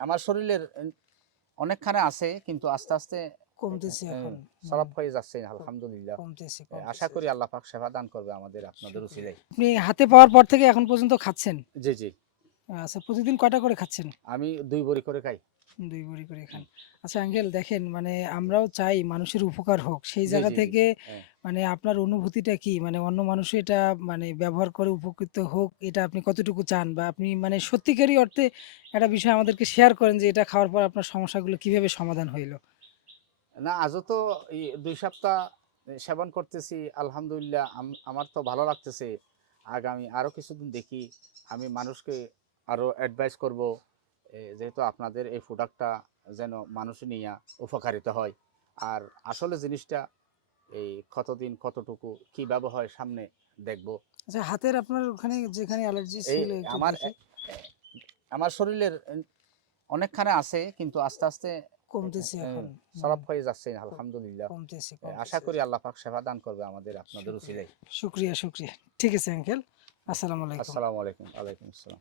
আমার শরীরের অনেকখানে আছে, কিন্তু আস্তে আস্তে কমতেছে এখন। সলব হয়ে যাচ্ছে আলহামদুলিল্লাহ। কমতেছে আশা করি আল্লাহ পাক সেবা দান করবে আমাদের আপনাদের শুকরিয়া। উসিলায়। আপনি হাতে পাওয়ার পর থেকে এখন পর্যন্ত খাচ্ছেন? জি জি, আচ্ছা, প্রতিদিন কয়টা করে খাচ্ছেন? আমি 2 বড়ি করে খাই। ২ বড়ি করে খান। আচ্ছা আঙ্কেল, দেখেন মানে আমরাও চাই মানুষের উপকার হোক। সেই জি জায়গা জি জি, থেকে হ্যাঁ। মানে আপনার অনুভূতিটা কি? মানে অন্য মানুষ এটা মানে ব্যবহার করে উপকৃত হোক, এটা আপনি কতটুকু চান? বা আপনি মানে সত্যিকারই অর্থে একটা বিষয় আমাদেরকে শেয়ার করেন যে এটা খাওয়ার পর আপনার সমস্যাগুলো কিভাবে সমাধান হইল? না, আজও তো 2 সপ্তাহ সেবন করতেছি আলহামদুলিল্লাহ। আমার তো ভালো লাগতেছে। আগামী আরো কিছুদিন দেখি, আমি মানুষকে আরো অ্যাডভাইস করব, যেহেতু আপনাদের এই প্রোডাক্টটা যেন মানুষ নিয়া উপকারিত হয়। আর আসলে জিনিসটা এই কতদিন কতটুকু কিভাবে হয় সামনে দেখব। আচ্ছা, হাতের আপনার ওখানে যেখানে অ্যালার্জি এই ছিল একটু আমার দেখি। আমার শরীরের অনেকখানে আছে, কিন্তু আস্তে আস্তে কমতেছে এখন। সলব হয়ে যাচ্ছে আলহামদুলিল্লাহ। কমতেছে, আশা কমতেছে। করি আল্লাহ পাক সেবা দান করবে আমাদের আপনাদের শুকরিয়া, উসিলায়। শুকরিয়া, শুকরিয়া। ঠিক আছে আঙ্কেল। আসসালামু আলাইকুম। আসসালামু আলাইকুম। ওয়ালাইকুম আসসালাম।